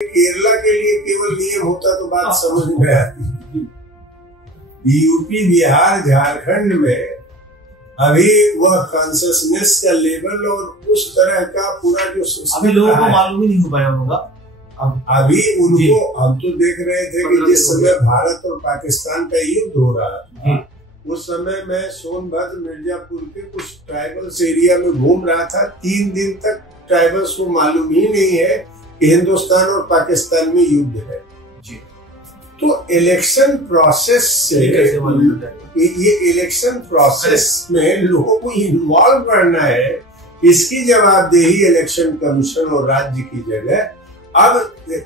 केरला के लिए केवल नियम होता तो बात समझ में आती। यूपी, बिहार, झारखंड में अभी वह कॉन्शियसनेस का लेवल और उस तरह का पूरा जो सिस्टम अभी लोगों को मालूम ही नहीं हो पाया होगा। अभी उनको हम तो देख रहे थे कि जिस समय भारत और पाकिस्तान का युद्ध हो रहा था उस समय मैं सोनभद्र, मिर्जापुर के कुछ ट्राइबल्स एरिया में घूम रहा था। 3 दिन तक ट्राइबल्स को मालूम ही नहीं है कि हिंदुस्तान और पाकिस्तान में युद्ध है। तो इलेक्शन प्रोसेस से ये इलेक्शन प्रोसेस में लोगों को इन्वॉल्व करना है, इसकी जवाबदेही इलेक्शन कमीशन और राज्य की जगह अब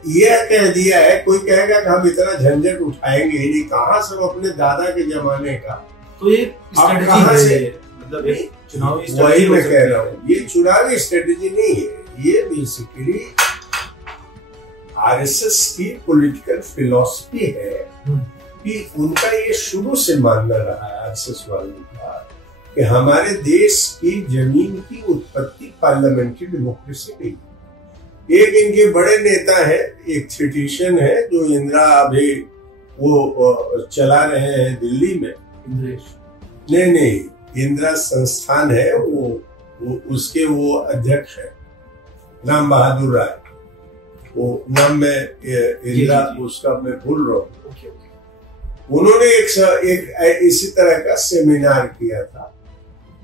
यह कह दिया है। कोई कहेगा कि हम इतना झंझट उठाएंगे ही नहीं, कहाँ से अपने दादा के जमाने का। तो ये कहाँ से मतलब चुनावी वही मैं कह रहा हूँ, ये चुनावी स्ट्रेटेजी नहीं है, ये बेसिकली आरएसएस की पॉलिटिकल फिलॉसफी है कि उनका ये शुरू से मानना रहा है आरएसएस वालों का कि हमारे देश की जमीन की उत्पत्ति पार्लियामेंट्री डेमोक्रेसी नहीं। एक इनके बड़े नेता है, एक थियोटिशियन है जो इंदिरा अभी वो चला रहे हैं दिल्ली में। नहीं, इंदिरा संस्थान है वो उसके वो अध्यक्ष है, राम बहादुर राय। वो नाम में इंदिरा उसका मैं भूल रहा हूँ। उन्होंने एक इसी तरह का सेमिनार किया था,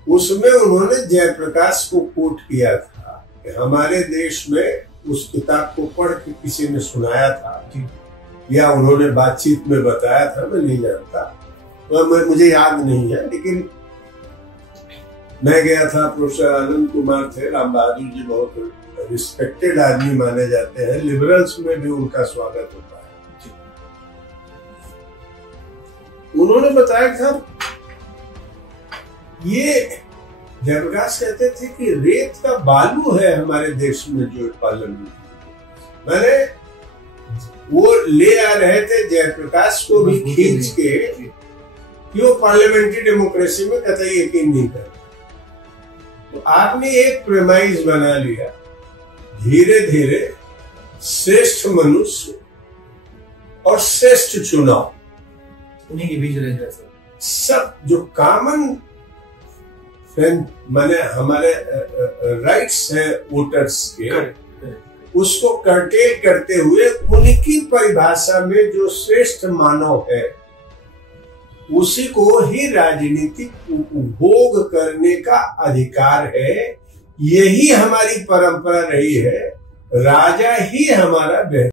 उसमें उन्होंने जयप्रकाश को कोट किया था कि हमारे देश में उस किताब को पढ़ के किसी ने सुनाया था या उन्होंने बातचीत में बताया था, मैं नहीं जानता, मुझे याद नहीं है, लेकिन मैं गया था। प्रोफेसर आनंद कुमार थे, राम बहादुर जी बहुत रिस्पेक्टेड आदमी माने जाते हैं, लिबरल्स में भी उनका स्वागत होता है। उन्होंने बताया था ये जयप्रकाश कहते थे कि रेत का बालू है हमारे देश में जो पार्लियामेंट, मैंने वो ले आ रहे थे जयप्रकाश को भी खींच के कि वो पार्लियामेंट्री डेमोक्रेसी में कतई यकीन नहीं करते। तो आपने एक प्रेमाइज बना लिया, धीरे धीरे श्रेष्ठ मनुष्य और श्रेष्ठ चुनाव उन्हीं के बीच रह सब जो कॉमन माने हमारे राइट्स हैं वोटर्स के, उसको कर्टेल करते हुए उनकी परिभाषा में जो श्रेष्ठ मानव है उसी को ही राजनीतिक उपभोग करने का अधिकार है। यही हमारी परंपरा रही है, राजा ही हमारा